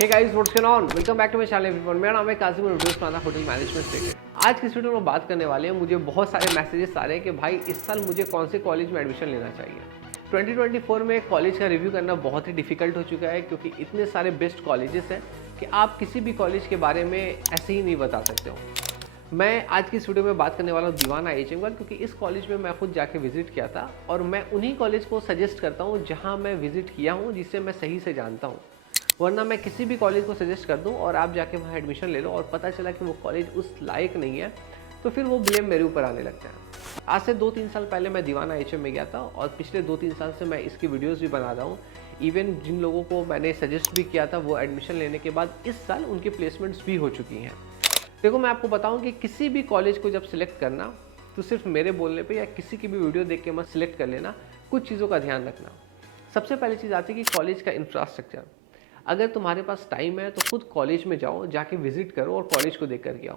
Hey guys what's going on, welcome back to my channel everyone. मेरा नाम है कासिम और वीडियोस बनाता होटल मैनेजमेंट से। आज की इस वीडियो में बात करने वाले हैं, मुझे बहुत सारे मैसेजेस आ रहे हैं कि भाई इस साल मुझे कौन से कॉलेज में एडमिशन लेना चाहिए। 2024 में कॉलेज का रिव्यू करना बहुत ही डिफिकल्ट हो चुका है क्योंकि इतने सारे बेस्ट कॉलेजेस हैं कि आप किसी भी कॉलेज के बारे में ऐसे ही नहीं बता सकते हो। मैं आज की इस वीडियो में बात करने वाला हूँ दीवाना एचएम का, क्योंकि इस कॉलेज में मैं खुद जाके विजिट किया था और मैं उन्हीं कॉलेज को सजेस्ट करता हूँ जहाँ मैं विजिट किया हूँ, जिसे मैं सही से जानता हूँ। वरना मैं किसी भी कॉलेज को सजेस्ट कर दूं और आप जाके वहाँ एडमिशन ले लो और पता चला कि वो कॉलेज उस लायक नहीं है, तो फिर वो ब्लेम मेरे ऊपर आने लगता है। आज से 2-3 साल पहले मैं दीवाना एचएम में गया था और पिछले 2-3 साल से मैं इसकी वीडियोस भी बना रहा हूँ। इवन जिन लोगों को मैंने सजेस्ट भी किया था वो एडमिशन लेने के बाद इस साल उनकी प्लेसमेंट्स भी हो चुकी हैं। देखो, मैं आपको बताऊँ कि किसी भी कॉलेज को जब सिलेक्ट करना तो सिर्फ मेरे बोलने पर या किसी की भी वीडियो देख के मत सिलेक्ट कर लेना, कुछ चीज़ों का ध्यान रखना। सबसे पहली चीज़ आती है कि कॉलेज का इंफ्रास्ट्रक्चर। अगर तुम्हारे पास टाइम है तो खुद कॉलेज में जाओ, जाके विजिट करो और कॉलेज को देख करके आओ।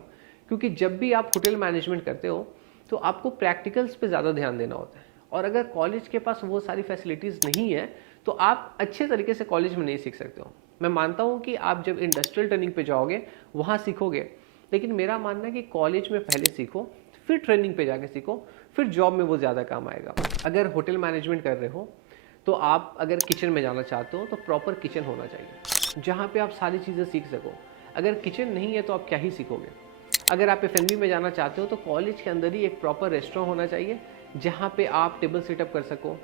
क्योंकि जब भी आप होटल मैनेजमेंट करते हो तो आपको प्रैक्टिकल्स पे ज़्यादा ध्यान देना होता है, और अगर कॉलेज के पास वो सारी फैसिलिटीज़ नहीं है तो आप अच्छे तरीके से कॉलेज में नहीं सीख सकते हो। मैं मानता हूँ कि आप जब इंडस्ट्रियल ट्रेनिंग पे जाओगे वहाँ सीखोगे, लेकिन मेरा मानना है कि कॉलेज में पहले सीखो, फिर ट्रेनिंग पे जाके सीखो, फिर जॉब में वो ज़्यादा काम आएगा। अगर होटल मैनेजमेंट कर रहे हो तो आप अगर किचन में जाना चाहते हो तो प्रॉपर किचन होना चाहिए जहाँ पे आप सारी चीज़ें सीख सको। अगर किचन नहीं है तो आप क्या ही सीखोगे। अगर आप एफ&बी में जाना चाहते हो तो कॉलेज के अंदर ही एक प्रॉपर रेस्टोरेंट होना चाहिए जहाँ पे आप टेबल सेटअप कर सको।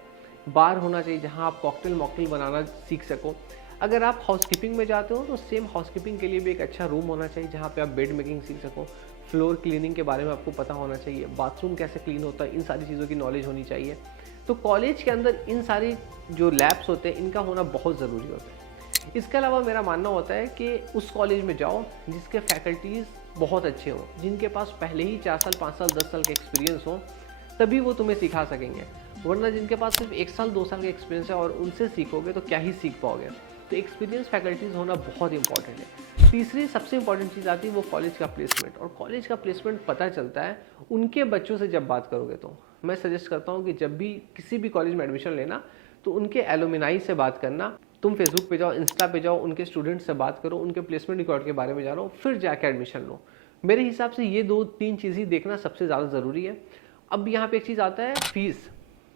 बार होना चाहिए जहाँ आप कॉकटेल मॉकटेल बनाना सीख सको। अगर आप हाउसकीपिंग में जाते हो तो सेम हाउसकीपिंग के लिए भी एक अच्छा रूम होना चाहिए जहाँ पे आप बेड मेकिंग सीख सको। फ्लोर क्लीनिंग के बारे में आपको पता होना चाहिए, बाथरूम कैसे क्लीन होता है, इन सारी चीज़ों की नॉलेज होनी चाहिए। तो कॉलेज के अंदर इन सारी जो लैब्स होते हैं इनका होना बहुत ज़रूरी होता है। इसके अलावा मेरा मानना होता है कि उस कॉलेज में जाओ जिसके फैकल्टीज़ बहुत अच्छे हों, जिनके पास पहले ही 4 साल 5 साल 10 साल के एक्सपीरियंस हो, तभी वो तुम्हें सिखा सकेंगे। वरना जिनके पास सिर्फ 1 साल 2 साल का एक्सपीरियंस है और उनसे सीखोगे तो क्या ही सीख पाओगे। तो एक्सपीरियंस फैकल्टीज़ होना बहुत इंपॉर्टेंट है। तीसरी सबसे इंपॉर्टेंट चीज़ आती है वो कॉलेज का प्लेसमेंट, और कॉलेज का प्लेसमेंट पता चलता है उनके बच्चों से जब बात करोगे। तो मैं सजेस्ट करता हूँ कि जब भी किसी भी कॉलेज में एडमिशन लेना तो उनके एलुमनाई से बात करना। तुम फेसबुक पे जाओ, इंस्टा पे जाओ, उनके स्टूडेंट से बात करो, उनके प्लेसमेंट रिकॉर्ड के बारे में जानो, फिर जाके एडमिशन लो। मेरे हिसाब से ये 2-3 चीज़ ही देखना सबसे ज़्यादा ज़रूरी है। अब यहाँ पे एक चीज़ आता है फीस,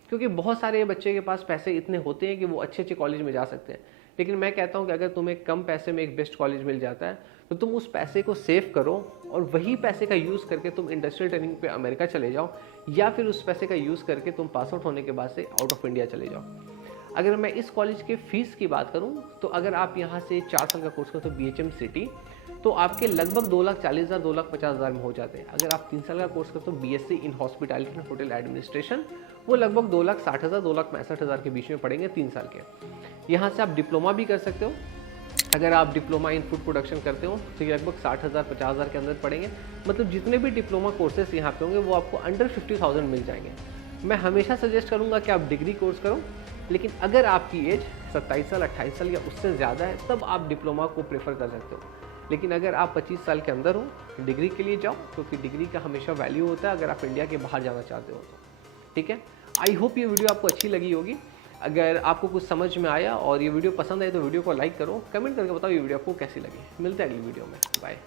क्योंकि बहुत सारे बच्चे के पास पैसे इतने होते हैं कि वो अच्छे अच्छे कॉलेज में जा सकते हैं। लेकिन मैं कहता हूँ कि अगर तुम्हें कम पैसे में एक बेस्ट कॉलेज मिल जाता है तो तुम उस पैसे को सेव करो और वही पैसे का यूज़ करके तुम इंडस्ट्रियल ट्रेनिंग पे अमेरिका चले जाओ, या फिर उस पैसे का यूज़ करके तुम पास आउट होने के बाद से आउट ऑफ इंडिया चले जाओ। अगर मैं इस कॉलेज के फ़ीस की बात करूं तो अगर आप यहाँ से 4 साल का कोर्स करते हो BHM सिटी तो आपके लगभग 2,40,000 2,50,000 में हो जाते हैं। अगर आप 3 साल का कोर्स करते हो BSc in hospitality and hotel administration, वो लगभग 2,60,000 2,65,000 के बीच में पड़ेंगे 3 साल के। यहाँ से आप डिप्लोमा भी कर सकते हो। अगर आप डिप्लोमा इन फूड प्रोडक्शन करते हो तो ये लगभग 60,000 50,000 के अंदर पड़ेंगे। मतलब जितने भी डिप्लोमा कोर्सेस यहाँ पे होंगे वो आपको अंडर 50,000 मिल जाएंगे। मैं हमेशा सजेस्ट करूँगा कि आप डिग्री कोर्स करो, लेकिन अगर आपकी एज 27 साल 28 साल या उससे ज़्यादा है तब आप डिप्लोमा को प्रेफर कर सकते हो। लेकिन अगर आप 25 साल के अंदर हो डिग्री के लिए जाओ, क्योंकि डिग्री का हमेशा वैल्यू होता है अगर आप इंडिया के बाहर जाना चाहते हो तो। ठीक है, आई होप ये वीडियो आपको अच्छी लगी होगी। अगर आपको कुछ समझ में आया और ये वीडियो पसंद आए तो वीडियो को लाइक करो, कमेंट करके बताओ ये वीडियो आपको कैसी लगी। मिलते हैं अगली वीडियो में, बाय।